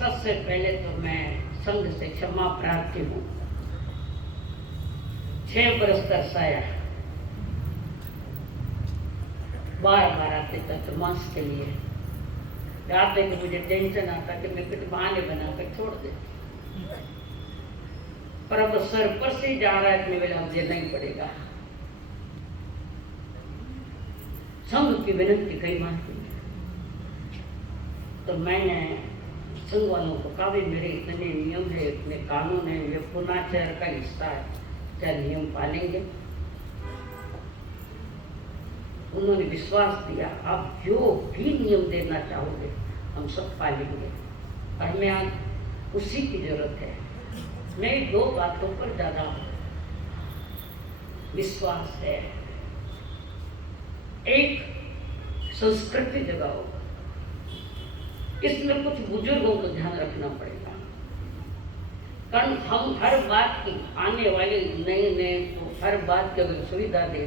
सबसे पहले तो मैं संघ से क्षमा प्रार्थी हूँ। 6 बरस तरसाया, बार बार आते चतुर्मास के लिए। रात में मुझे टेंशन आता कि मैं कुछ बहाने बनाकर छोड़ दे, पर अब सर पर से जा रहा है, इतने वेला मुझे नहीं पड़ेगा। संघ की विनती कई बार की, तो मैंने संघ वालों को कहा भी मेरे इतने नियम है, इतने कानून है, ये पुनाचार का हिस्सा है, क्या नियम पालेंगे? उन्होंने विश्वास दिया, आप जो भी नियम देना चाहोगे हम सब पालेंगे। और मैं आज उसी की जरूरत है। मेरी 2 बातों पर ज्यादा विश्वास है। एक, संस्कृति जगाओ, इसमें कुछ बुजुर्गों को ध्यान रखना पड़ेगा, कारण हम हर बात की आने वाले नए को हर बात की अगर सुविधा दे,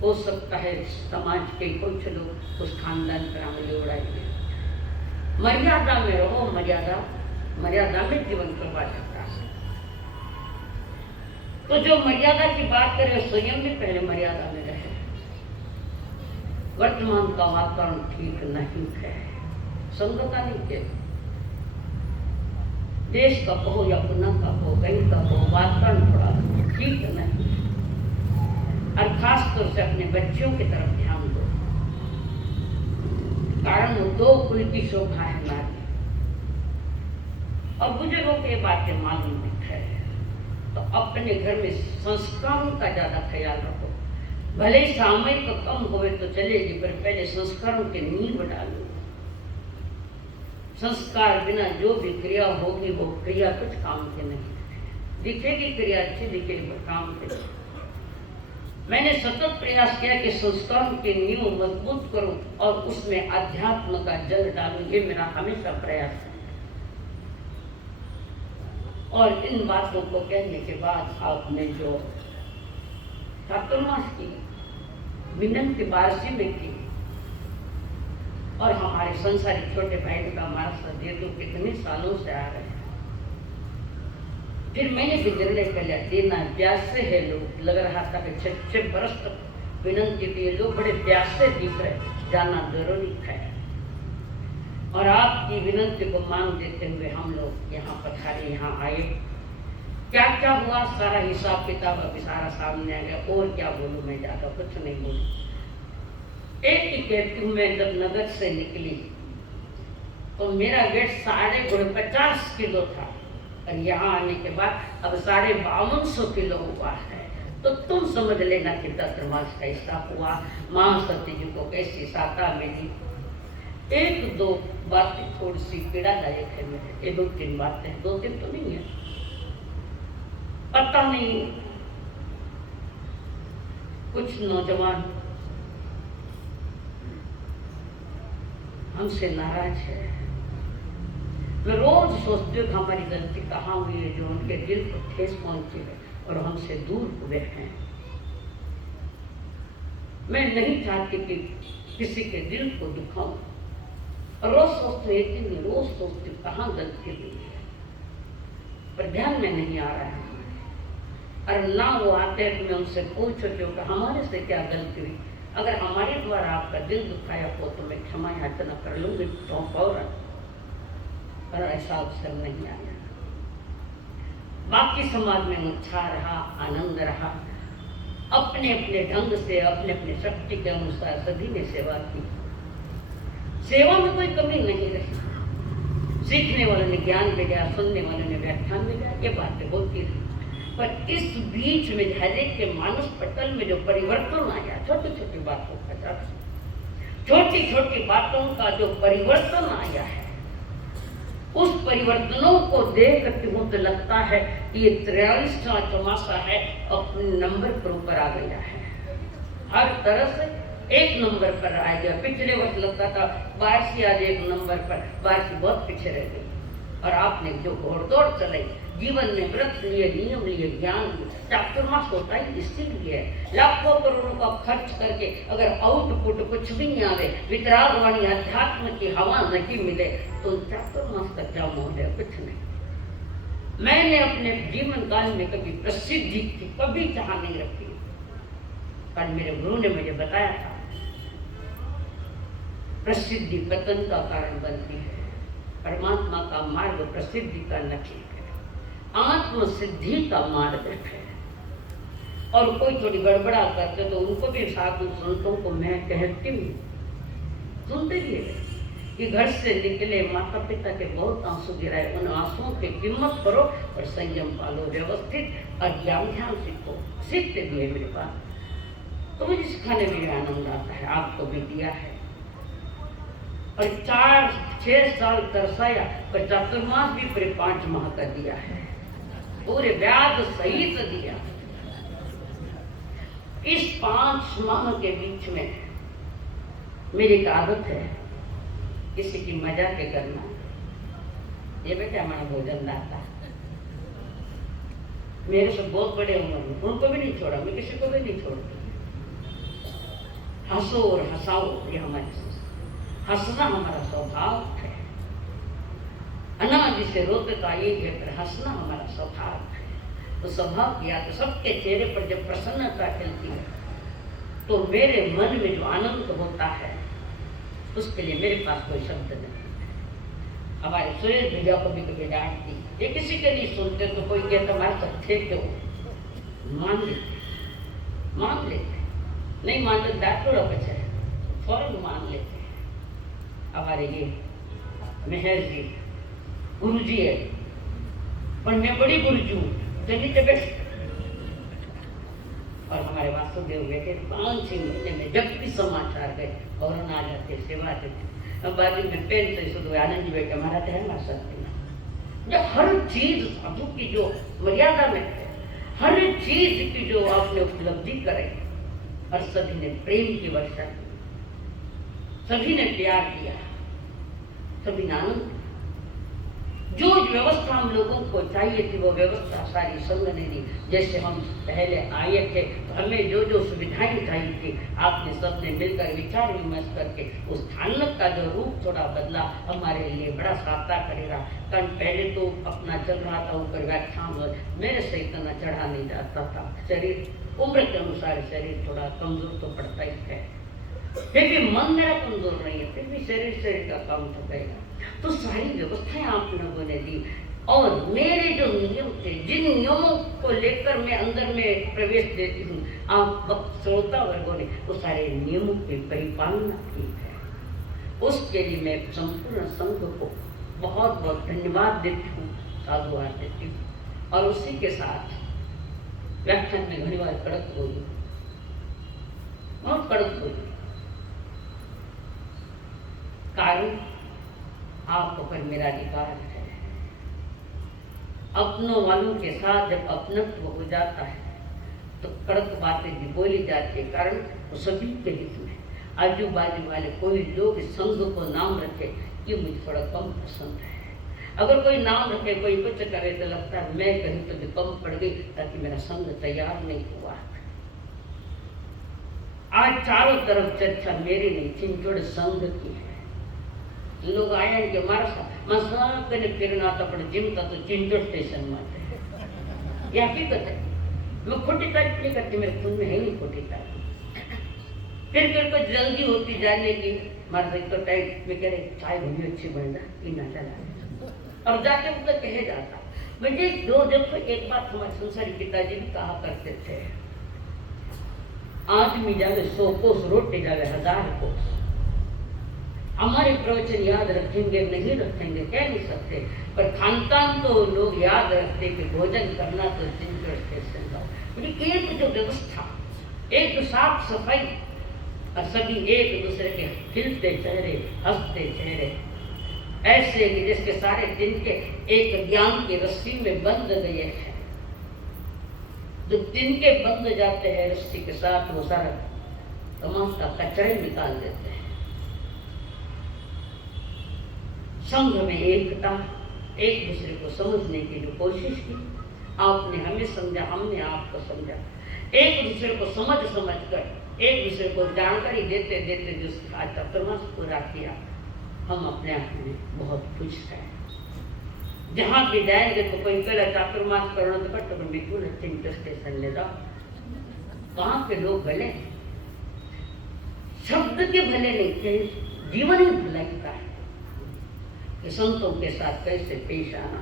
हो सकता है समाज के कुछ लोग उस खानदान पर आंगली उड़ाएंगे। मर्यादा में रहो, मर्यादा में जीवन करवा सकता है। तो जो मर्यादा की बात करे स्वयं भी पहले मर्यादा में रहे। वर्तमान का वातावरण ठीक नहीं है, संगता नहीं है। देश का कहो या पुनः का कहो, कहीं का कहो, वातावरण थोड़ा ठीक नहीं। और खास तौर से अपने बच्चों की तरफ ध्यान दो, कारण वो 2 कुल की शोभा है नारी। और बुजुर्गों को ये बातें मालूम है, तो अपने घर में संस्कारों का ज्यादा ख्याल रखो। भले ही सामयिक कम होवे तो चलेगी, पर पहले संस्कारों के नींव डालो। संस्कार बिना जो भी क्रिया होगी वो क्रिया कुछ काम की नहीं। दिखेगी क्रिया अच्छी, दिखेगी पर काम के नहीं। मैंने सतत प्रयास किया कि संस्कारों के नींव मजबूत करूं और उसमें अध्यात्म का जल डालूं, ये मेरा हमेशा प्रयास है। और इन बातों को कहने के बाद आपने जो चातुर्मास की विनती बारसी में की, और हमारे संसारी छोटे भाई का हमारा सदे तो कितने सालों से आ रहे हैं। फिर मैंने भी निर्णय कर लिया, देना प्यास से है लोग। लग रहा था कि 6 बरस तक विनती के लोग बड़े प्यास से दिख रहे, जाना जरूरी है। और आपकी विनती को मान देते हुए हम लोग यहाँ पधारे, यहाँ आए। क्या क्या हुआ सारा हिसाब किताब अभी सारा सामने आ गया। और क्या बोलूँ, मैं ज्यादा कुछ नहीं बोलूँ। एक ही कहती हूँ, मैं जब नगर से निकली तो मेरा वेट 50 किलो था, और यहाँ आने के बाद अब 5250 किलो हुआ है। तो तुम समझ लेना कि चातुर्मास कैसा हुआ, माँ सती जी को कैसी साता मिली। 1-2 बातें थोड़ी सी पीड़ादायक है मेरे, 2-3 बातें, 2-3 तो नहीं है। पता नहीं कुछ नौजवान हमसे नाराज है। मैं रोज सोचती हूँ हमारी गलती कहाँ हुई है, जो उनके दिल को ठेस पहुंची है और हमसे दूर हुए हैं। मैं नहीं चाहती कि किसी के दिल को दुखाऊं, और रोज सोचती हूँ, रोज सोचती हूँ कहाँ गलती हुई है, पर ध्यान में नहीं आ रहा है। और ना वो आते हैं, मैं उनसे पूछो कि हमारे से क्या गलती हुई। अगर हमारे द्वारा आपका दिल दुखाया हो तो मैं क्षमा याचना कर लूंगी तो फौरन, पर ऐसा अवसर नहीं आया। बाकी समाज में उत्साह रहा, आनंद रहा। अपने अपने ढंग से, अपने अपने शक्ति के अनुसार सभी ने सेवा की। सेवा में कोई कमी नहीं रही। सीखने वालों ने ज्ञान ले गया, सुनने वालों ने व्याख्यान ले गया, ये बातें होती रही। पर इस बीच में हरेक के मानस पटल में जो परिवर्तन आया, छोटी छोटी बातों का, छोटी छोटी बातों का जो परिवर्तन आया है, उस परिवर्तनों को देख करके मुझे लगता है कि ये 43वां चौमासा है, अपने नंबर पर ऊपर आ गया है। हर तरह से 1 नंबर पर आ गया। पिछले वर्ष लगता था बारिश आज 1 नंबर पर, बारिश बहुत पीछे रह गई। और आपने जो घोड़दौड़ चलाई, जीवन में व्रत लिए, नियम लिए, ज्ञान लिए। चातुर्मास होता ही इसीलिए लाखों करोड़ों का खर्च करके अगर आउटपुट कुछ भी नहीं आवे, वितराग वाणी अध्यात्म की हवा नहीं मिले, तो चातुर्मास का क्या मोल है? कुछ नहीं। मैंने अपने जीवन काल में कभी प्रसिद्धि की कभी चाह नहीं रखी, पर मेरे गुरु ने मुझे बताया था प्रसिद्धि पतन का कारण बनती है। परमात्मा का मार्ग प्रसिद्धि का नहीं है, आत्म सिद्धि का मार्ग है। और कोई थोड़ी गड़बड़ा करते तो उनको भी साधु संतों को मैं कहती हूँ, सुनते भी है कि घर से निकले माता पिता के बहुत आंसू गिराए, उन आंसुओं की कीमत करो और संयम पालो, व्यवस्थित और ज्ञान ध्यान सीखो। सीखते भी है मेरे पास, तो मुझे सिखाने में आनंद आता है, आपको भी दिया है। और 4-6 साल तरसाया, पर चातुर्मास भी पूरे 5 माह का दिया है, पूरे ब्याज सहित दिया। इस 5 माह के बीच में मेरी एक आदत है, किसी की मजाक करना। ये बेटा हमारा भोजन दाता मेरे से बहुत बड़े उम्र में, उनको भी नहीं छोड़ा, मैं किसी को भी नहीं छोड़ती। हंसो और हंसाओ, ये हमारी हंसना हमारा स्वभाव है। अनादि से रोते का ये है, पर हंसना हमारा स्वभाव है। तो स्वभाव किया तो सबके चेहरे पर जब प्रसन्नता खिलती है, तो मेरे मन में जो आनंद होता है, उसके लिए मेरे पास कोई शब्द नहीं। हमारे सुरेश भैया को भी कभी डांटती, ये किसी के नहीं सुनते, तो कोई कहता हमारे साथ थे क्यों, मान लेते नहीं मानते, डांटो रखे है, फौरन मान लेते। हमारे ये मेहर जी गुरु जी है, पर मैं बड़ी गुरुजू तबियत। और हमारे वासुदेव बेटे 5-6 महीने में जब भी समाचार गए फौरन आ जाते, सेवा देते। अब बाजू में पेन से शुद्ध आनंद जी बेटे हमारा ठहर मार सकते हैं। जब हर चीज साधु की जो मर्यादा में है, हर चीज की जो आपने उपलब्धि करे, और सभी ने प्रेम की वर्षा की, सभी ने प्यार किया, सभी ने आनंद। जो व्यवस्था हम लोगों को चाहिए थी, वो व्यवस्था सारी संघ ने दी। जैसे हम पहले आए थे, तो हमें जो जो सुविधाएं चाहिए थी, आपने सबने मिलकर विचार विमर्श करके उस स्थानक का जो रूप थोड़ा बदला, हमारे लिए बड़ा सार्थक करेगा। कारण पहले तो अपना चल रहा था ऊपर व्याख्यान, मेरे से इतना चढ़ा नहीं जाता था। शरीर उम्र के अनुसार शरीर थोड़ा कमजोर तो पड़ता ही है, फिर भी मन मेरा कमजोर नहीं है, फिर भी शरीर का काम तो करेगा। तो सारी व्यवस्थाएं आप लोगों ने दी, और मेरे जो नियम थे, जिन नियमों को लेकर मैं अंदर में प्रवेश देती हूँ, आप श्रोता वर्गों ने वो सारे नियमों की परिपालना की है। उसके लिए मैं संपूर्ण संघ को बहुत बहुत धन्यवाद देती हूँ, साधुवाद देती हूँ। और उसी के साथ व्याख्यान में घनी बार कड़क बोली, बहुत कड़क बोली, कारण आप पर मेरा अधिकार है। अपनों वालों के साथ जब अपनत्व हो जाता है, तो कड़क बातें भी बोली जाती है, कारण वो सभी के हित में। आजू बाजू वाले कोई लोग संघ को नाम रखे, ये मुझे थोड़ा कम पसंद है। अगर कोई नाम रखे, कोई कुछ करे, तो लगता है मैं कहीं तो भी कम पड़ गई, ताकि मेरा संघ तैयार नहीं हुआ। आज चारों तरफ चर्चा मेरी नहीं, चिंचोड़ संघ की है। लोग आया के मारा मसाक ने फिरना तो अपने जिम का तो चिंचोड़ स्टेशन में। ये हकीकत है, मैं खोटी तारीफ नहीं करती, मेरे खून में है नहीं खोटी तारीफ। फिर कुछ जल्दी होती जाने की, मारा तो टाइम में कह रहे चाय बनी अच्छी बन रहा, ना चला, और जाके मतलब कहे जाता। मुझे दो देखो, एक बात हमारे संसारी पिताजी भी कहा करते थे, आदमी जावे 100 कोस, रोटी जावे 1000 कोस। हमारे प्रवचन याद रखेंगे नहीं रखेंगे कह नहीं सकते, पर खानपान तो लोग याद रखते कि भोजन करना तो चिंचोड़ स्टेशन का। एक जो व्यवस्था, एक जो साफ सफाई, और सभी एक दूसरे के खिलते चेहरे, हंसते चेहरे, ऐसे कि जिसके सारे दिन के एक ज्ञान की रस्सी में बंध गए हैं। जो तिनके बंध जाते हैं रस्सी के साथ, वो सारा तमाम का कचरे निकाल देते हैं। संघ में एकता, एक दूसरे को समझने की जो कोशिश की, आपने हमें समझा, हमने आपको समझा। एक दूसरे को समझ कर, एक दूसरे को जानकारी देते देते जो आज चतुर्मास पूरा किया, हम अपने आप में बहुत खुश हैं। जहाँ भी जाएंगे तो कोई कह चातुर्मास करो तो बट बिल्कुल स्टेशन ले जाओ। वहाँ के लोग भले शब्द के भले नहीं थे, जीवन ही भलाई का है कि संतों के साथ कैसे पेश आना।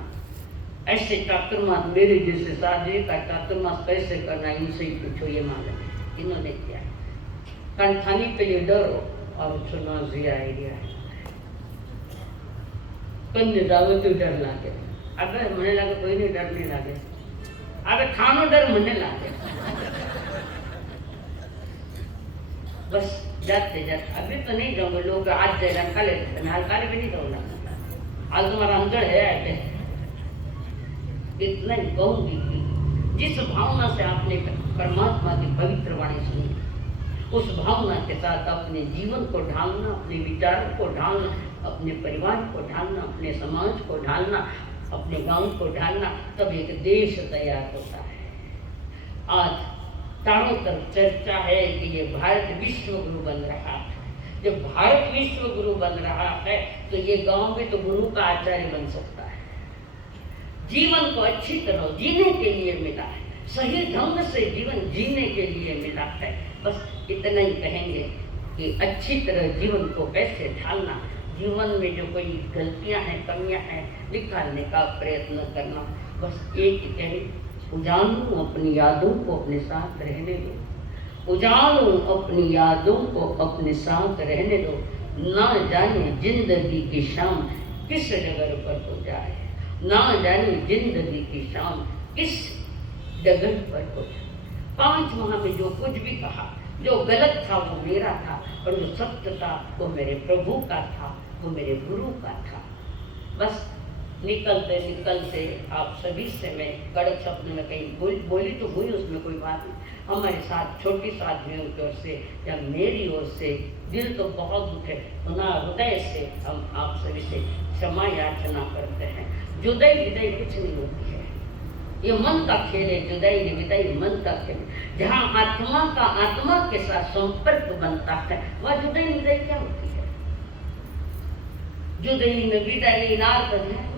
ऐसे चातुर्मास मेरे जैसे साधु का चातुर्मास कैसे करना, इनसे ही पूछो, ये मालूम है इन्होंने किया है। कंठानी पे ये डरो और सुना जिया एरिया है कन्या जावे तो डर लागे। अगर मने लागे कोई नहीं डर नहीं लागे, अगर खानो डर मने लागे। बस जाते जाते अभी तो नहीं जाऊंगा, लोग आज जाएगा काले काले भी नहीं जाऊंगा, आज तुम्हारा अंदर है ऐसे। इतना ही कहूंगी कि जिस भावना से आपने परमात्मा की पवित्र वाणी सुनी, उस भावना के साथ अपने जीवन को ढालना, अपने विचारों को ढालना, अपने परिवार को ढालना, अपने समाज को ढालना, अपने गांव को ढालना, तब एक देश तैयार होता है। आज चारों तरफ चर्चा है कि ये भारत विश्व गुरु बन रहा है। जब भारत विश्व गुरु बन रहा है तो ये गांव में तो गुरु का आचार्य बन सकता है। जीवन को अच्छी तरह जीने के लिए मिला है, सही ढंग से जीवन जीने के लिए मिला है। बस इतना ही कहेंगे कि अच्छी तरह जीवन को कैसे ढालना, जीवन में जो कोई गलतियां हैं, कमियां हैं, निकालने का प्रयत्न करना। बस एक ही कहें, उजालूं अपनी यादों को अपने साथ रहने दो, उजालूं अपनी यादों को अपने साथ रहने दो। ना जाने जिंदगी की शाम किस डगर पर हो जाए, ना जाने जिंदगी की शाम किस डगर पर हो जाए। 5 माह में जो कुछ भी कहा, जो गलत था वो मेरा था, और जो सत्य था वो मेरे प्रभु का था, वो मेरे गुरु का था। बस निकलते निकलते आप सभी से मैं कड़क शब्द में कहीं बोली तो हुई, उसमें कोई बात नहीं। हमारे साथ छोटी साथियों की ओर से या मेरी ओर से दिल तो बहुत दुखे, पुनः हृदय से हम आप सभी से क्षमा याचना करते हैं। जुदाई विदाई कुछ नहीं होती है, ये मन का खेल है। जुदाई विदाई मन का खेल, जहाँ आत्मा का आत्मा के साथ संपर्क बनता है वह जुदाई विदाई क्या होती है। जुदाई में विदाई नार्थ नहीं है।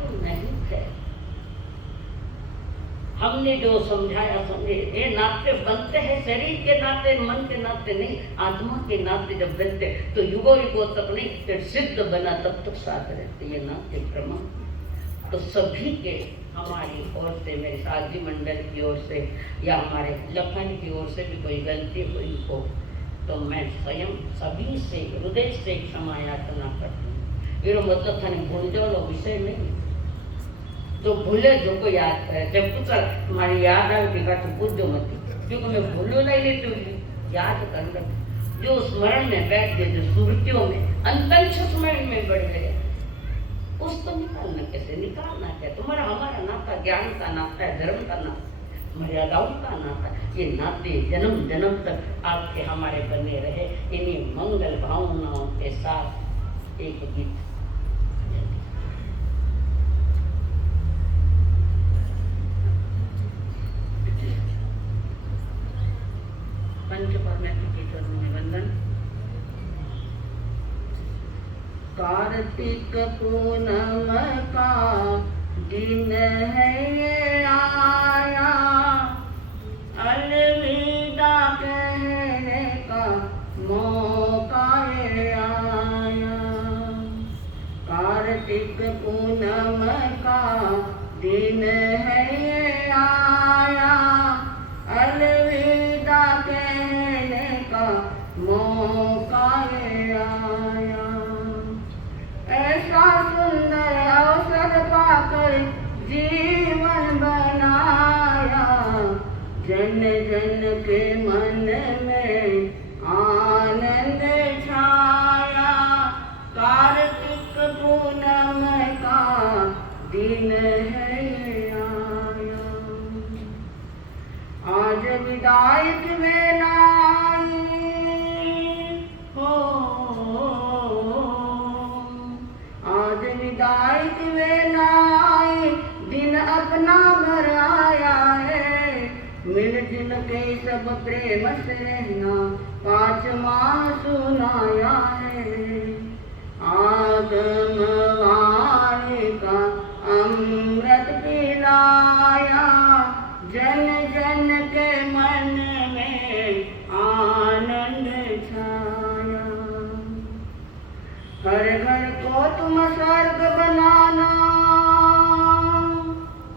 हमने जो समझाया समझे, ये नाते बनते हैं शरीर के नाते, मन के नाते नहीं, आत्मा के नाते जब बनते तो युगों युगों तक नहीं, फिर सिद्ध बना तब तक साथ रहते ये नाते प्रमाण। तो सभी के हमारी ओर से, मेरे साथी मंडल की ओर से या हमारे लखन की ओर से भी कोई गलती हुई हो तो मैं स्वयं सभी से हृदय से क्षमा याचना करती हूँ। मेरा मतलब था नहीं भूल जाओ विषय नहीं, तो भूले जो को याद करे, जब कुछ तुम्हारी याद आएगा तो पूछो मत, क्योंकि मैं भूलो नहीं लेती हूँ, याद कर लो। जो स्मरण में बैठ गए, जो स्मृतियों में अंतरिक्ष स्मरण में बढ़ गए, उसको निकालना कैसे, निकालना क्या। तुम्हारा हमारा नाता ज्ञान का नाता है, धर्म का नाता, मर्यादाओं का नाता। ये नाते जन्म जन्म तक आपके हमारे बने रहे। इन्हीं मंगल भावनाओं के साथ एक गीत पंचपर्णति के चरणों में वंदन। कार्तिक पूनम का दिन है ये आया, अलविदा कहने का मौका ये आया। कार्तिक पूनम का दिन है ये आया, अलविदा कहने का मौका ये आया। ऐसा सुंदर अवसर पाकर जीवन बनाया, जन जन के मन में आनंद छाया। कार्तिक पूनम का दिन है ये आया, आज विदाई में आई हो, आज विदाई में आई के सब प्रेम से रहना, 5 माह सुनाया है। आगम वाणी का अमृत पिलाया, जन जन के मन में आनंद छाया। हर घर को तुम स्वर्ग बनाना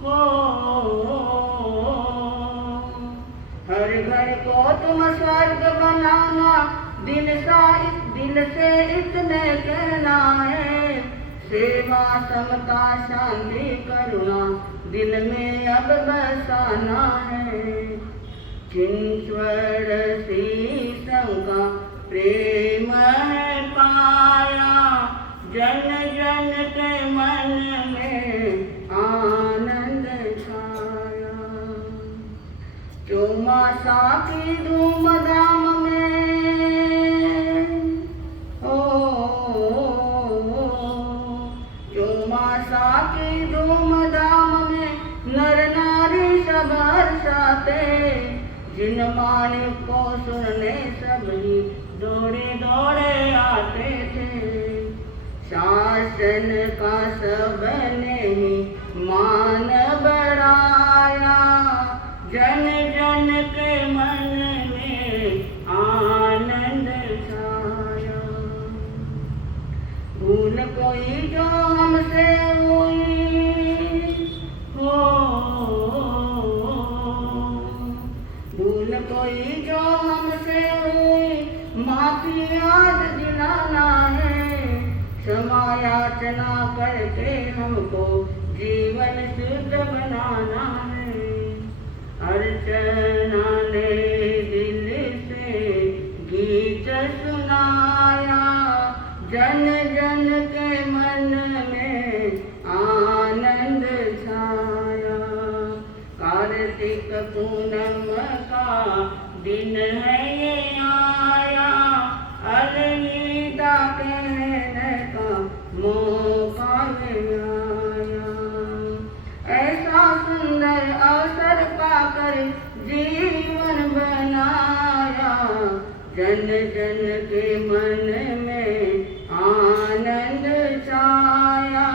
हो, हर घर को तुम स्वर्ग बनाना, दिल से इतने कहना है। सेवा समता शांति करुणा दिल में अब बसाना है। चिंचवड़ शीशम का प्रेम है पाया, जन जन के मन में आनंद छाया। चौमासा की धूमधाम में चौमासा की धूमधाम में नर नारी सब हर्षाते, जिन मालिक को सुनने सभी दौड़े दौड़े आते थे। शासन का सबने ही मान बढ़ाया, जन जन के मन में आनंद छाया। भूल कोई जो हमसे हुई हो, भूल कोई जो हमसे हुई, माफी याद दिलाना है। क्षमा याचना करके हमको जीवन शुद्ध बनाना है। अर्चना ने दिल से गीत सुनाया, जन जन के मन में आनंद छाया। कार्तिक पूनम का दिन है ये आया, अलविदा कहने का मौका आया। ऐसा सुंदर अवसर पाकर जीवन बनाया, जन जन के मन में आनंद छाया।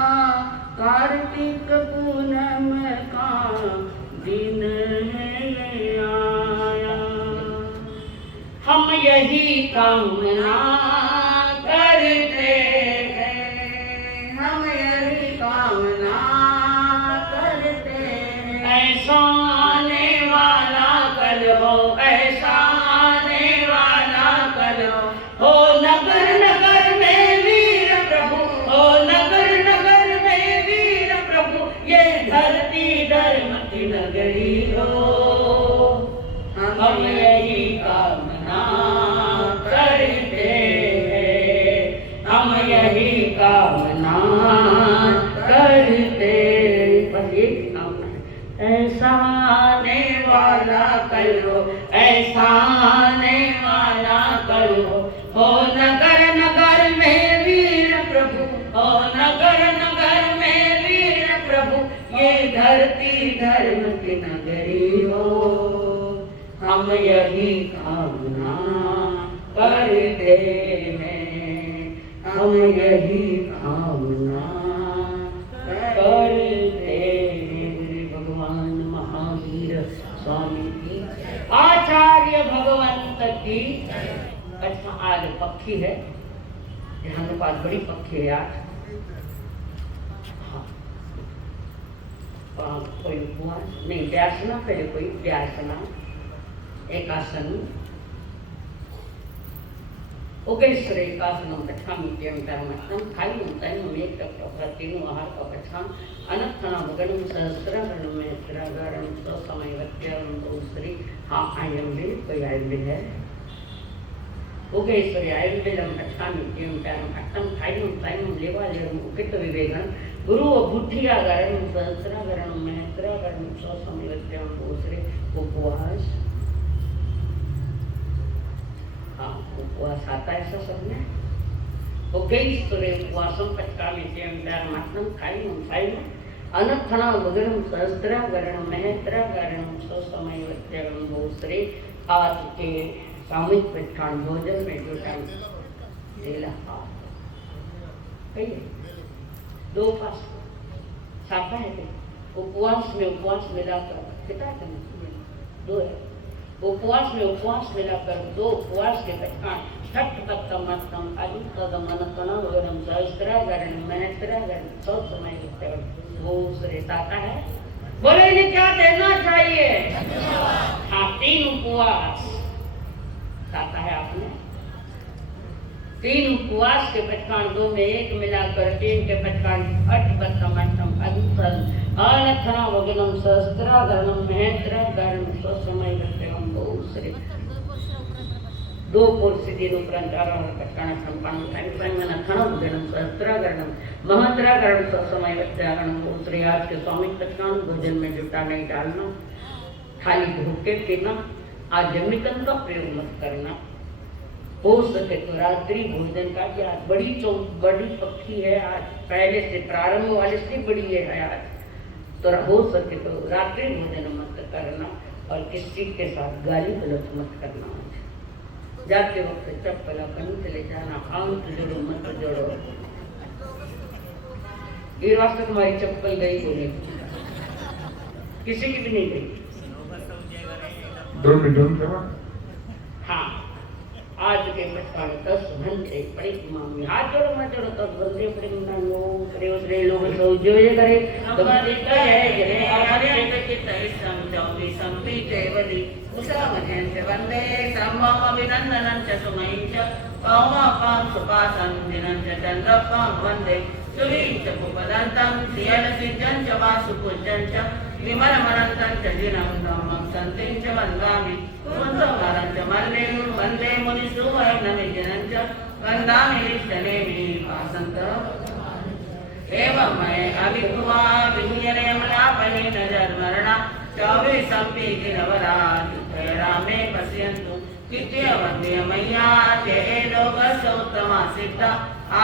कार्तिक पूनम का दिन है ये आया। हम यही कामना करते हैं, हम यही कामना करते हैं। ऐसा आने वाला कल हो, ऐसा आने वाला कल हो, नगर नगर में वीर प्रभु, हो नगर नगर में वीर प्रभु, ये धरती धर्म की नगरी हो। हम यही कामना करते हैं, हम यही कामना करते। बस ये कामना है। ऐसा आने वाला कल हो, ऐसा आने वाला कल हो नगर नगर में वीर प्रभु, हो नगर नगर में वीर प्रभु, ये धरती धर्म की नगरी हो। हम यही कामना करते हैं, हम यही कामना करते हैं। भगवान महावीर स्वामी की, आचार्य भगवंत की। अच्छा, आज पक्षी है, यहाँ के पास बड़ी पक्षी है आज। हाँ, कोई उपवास नहीं, व्यासना पहले कोई व्यासना एकासन उगेश्वर एकासनम कथामित्यं धर्मस्थं खालिं तैनं एकप्रतिनो आहार कपठां अनर्थना भगणं सहस्रगणं में त्रिगणं स्वसमयवत्यं दोश्री। हाँ, आयुर्वेद कोई आयुर्वेद है। उगेश्वरी आयुर्वेदम कथामित्यं धर्मस्थं खालिं तैनं लेवालेरं उकित विवेकं गुरु बुद्धियागरणं सहस्रगणं में त्रिगणं स्वसमयवत्यं दोश्री। उपवास, उपवास आता है ऐसा सब में। उपवासम पचकामित्यं धर्मस्थं खालिं तैनं अनर्थना वगरम सहस्त्रागरणम महत्रागरणम स्वसमय वत्यगम भूश्री। आज के सामूहिक प्रस्थान भोजन में जुटा लीला दो उपवास साफा है। उपवास में उपवास मिलाकर कितना दो है। उपवास में उपवास मिलाकर दो उपवास के प्रस्थान छठपत्तम मतम अयुतम अनर्थना वगरम सहस्त्रागरणम महत्रागरणम स्वसमय वत्यगम भूश्री। साका है। बोले इन्हें क्या देना चाहिए? हाँ, 3 उपवास साका है आपने। 3 उपवास के पटकान 2 में 1 मिलाकर 3 के पटकान अठपत्तम अष्टम अनर्थन अनर्थना वगनम सहस्त्रागरणम महत्रागरणम स्वसमय वत्यगम भूश्री। 2 पुरुष दिन उपरांत आरोहण पटकाना संपादन टाइम अनर्थना वगनम सहस्त्रागरणम महत्रागरणम स्वसमय वत्यगम भूश्री। आज के स्वामी पटकान भोजन में जुटा नहीं डालना, खाली भूखे पीना, आजमिकन का प्रयोग मत करना। हो सके तो रात्रि भोजन का भी आज बड़ी पक्की है। आज पहले से प्रारंभ वाले से बड़ी है आज। तो हो सके तो रात्रि भोजन मत करना और किसी के साथ गाली गलौज मत करना। जाते वक्त चप्पल अपनी ले जाना, आंख जोड़ो मत जोड़ो। ये वास्ते तुम्हारी चप्पल गई बोले, किसी की भी नहीं गई। हाँ, आज के पटकान 10 घंटे परिक्रमा में हाथ जोड़ो मत जोड़ो। 10 घंटे परिक्रमा लोग सौजन्य करे वंदे ब्रह्मम अभिनंदनं च सुमयं च पौमापां सुपासं दिनं च चन्द्रपां वंदे सुवीं च पुपदन्तं श्रियलसिद्धं च वासुपूज्यं च विमलमनन्तं च दिनं धम्मं सन्तिं च वन्दामि कुन्तवरं च मल्लिं वन्दे मुनिसुवैर्णमिजनं च वन्दामि इष्टनेमि वासन्तः। एवं मैं अभिभुवा विहुयनयमलापहि नजर्मरणा 24 की नवराज रामे पश्यन्तु कित्यवद्य मय्या ते लोकसौत्तमा सिद्धा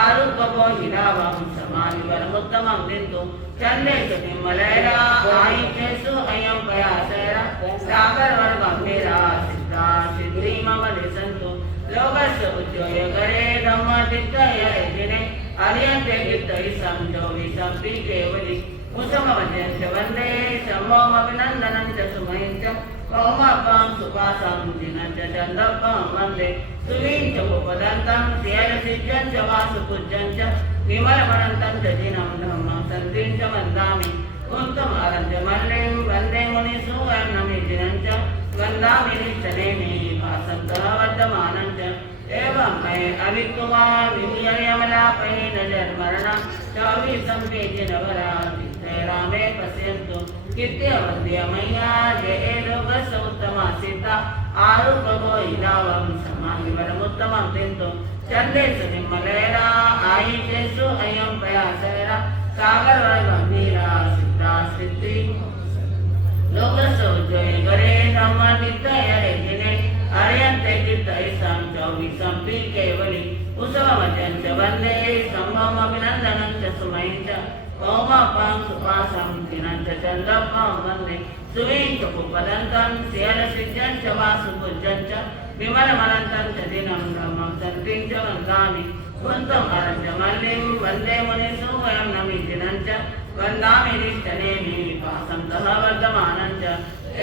आरूपो हिरावं समानिवरमुत्तमं दिन्तु चन्देषु निम्मलैरा आयुषेषु अयं पयासैरा सागरवर्गम्भीरा सिद्धा सिद्धि मम दिसन्तु लोकस्य उज्जोय करे धम्मदित्तय दिने अर्यन्ते गित्तै संजोविसम्पि केवलि मुसमवद्यं वन्दे शम्भोम अभिनन्दनं च सुमयं च पौमापां सुपासं दिनं च चन्द्रपां वन्दे सुवीं च उपदन्तं श्रियलसिद्धं च वासुपूज्यं च विमलमनन्तं च दिनं धम्मं सन्तिं च वन्दामि कुन्तमालं च मल्लिं वन्दे मुनिसुवर्णमिजिनं च वन्दामि निष्टनेमि वासन्तः वर्धमानं च। एवं मैं अविक्वा विहुयनयमलापहि नजर्मरणा 24 की नवराज रामे पश्यन्तु कित्यवद्य मय्या जये लोकसौत्तमा सिद्धा आरूपो हिरावं समानिवरमुत्तमं दिन्तु चन्देषु निम्मलैरा आयुषेषु अयं पयासैरा सागरवर्गम्भीरा सिद्धा सिद्धि लोकसौजय करे धम्मदित्तय दिने अर्यन्ते गित्तै संजोविसम्पि केवलि कुसुमवचन च वन्दे शम्भोम अभिनन्दनं च सुमयं च पौमापां सुपासं दिनं च चन्द्रपां वन्दे सुवीं च पुपदन्तं श्रियलसिद्धं च वासुपूज्यं च विमलमनन्तं च दिनं धम्मं सन्तिं च वन्दामि कुन्तमलं च मल्लिं वन्दे मुनिसुवैर्णमिजिनं च वन्दामि निष्टनेमि वासन्तः वर्धमानं च।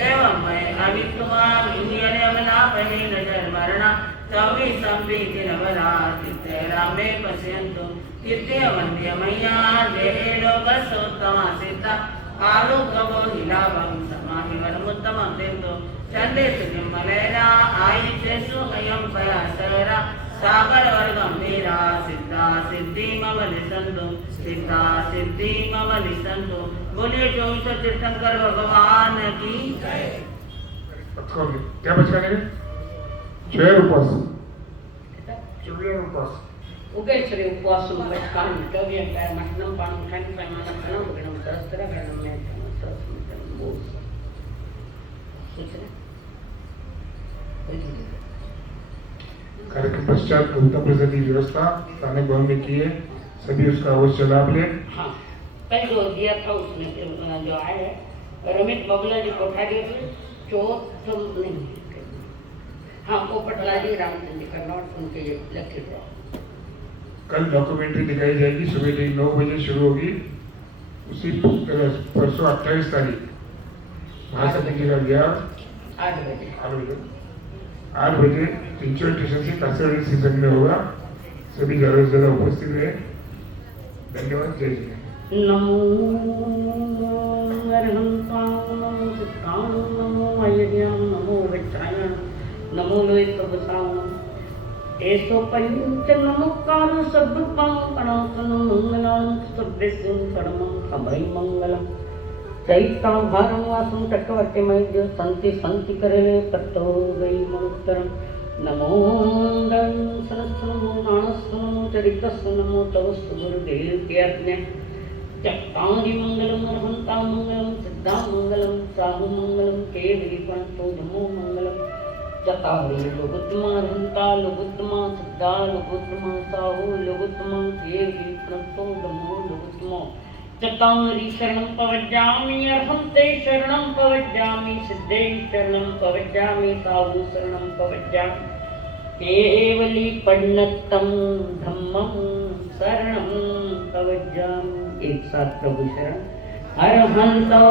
एवं मैं अविक्वा विहुयनयमलापहि नजर्मरणा 24 की नवराज रामे पश्यन्तु कित्यवद्य मय्या जये लोकसौत्तमा सिद्धा आरूपो हिरावं समानिवरमुत्तमं दिन्तु चन्देषु निम्मलैरा आयुषेषु अयं पयासैरा सागरवर्गम्भीरा सिद्धा सिद्धि मम दिसन्तु सिद्धा सिद्धि मम दिसन्तु। बोलिए 24 तीर्थंकर भगवान की जय। क्या बचा है? 6 उपवास, 14 उपवास। उगेश्वरी उपवास पटकान 24 का मठनम पाणम खान पैमाना खनम गणम सहस्त्रागरणम में सहस्त्रम बोल सूचना। कार्यक्रम पश्चात उत्तर प्रदेश की व्यवस्था स्थानिक भवन में की है, सभी उसका अवश्य लाभ लें। हाँ, कल जो दिया था उसने जो आया है रमित बबला जी को उठा दिए थे चौथ नहीं हाँ पोपटलाल जी रामचंद्र का नोट उनके लकी ड्रॉ कल डॉक्यूमेंट्री दिखाई जाएगी सुबह 9 बजे शुरू होगी। उसी परसों 28 तारीख महासती जी का ब्याह 8 बजे 8 बजे चिंचोड़ स्टेशन से कासरवाड़ी स्टेशन में होगा। सभी ज़्यादा से ज़्यादा उपस्थित रहे। धन्यवाद। जय श्री राम। नमो अरहंतां नमो सिद्धां नमो अयज्ञां नमो विचायण नमो लोहितवसां एसो पंच नमोकार सद्गुणां कणासन मंगलां सभ्य सिंहणमं अभय मंगलम चैता भारं वासं चक्रवर्ती मध्य संति संति करे तत्तो वै मंत्रम नमो दं सरस्वनमो नाणस्वनमो चरितस्वनमो तव गुरुदेव के आज्ञा चक्तांगी मंगलम अरहंतां मंगलम सिद्धां मंगलम साहु मंगलम केवली पंतो नमो मंगलम चतावरी लघुत्तमा अरहंता लघुत्तमा सिद्धा लघुत्तमा साहु लघुत्तमा केवली पंतो नमो लघुत्तमा चतावरी शरणं पवज्जामि अरहंते शरणं पवज्जामि सिद्धे शरणं पवज्जामि साहु शरणं पवज्जामि केवली पन्नत्तं धम्मं शरणं पवज्जामि। एक साथ प्रभु शरण अरहंतो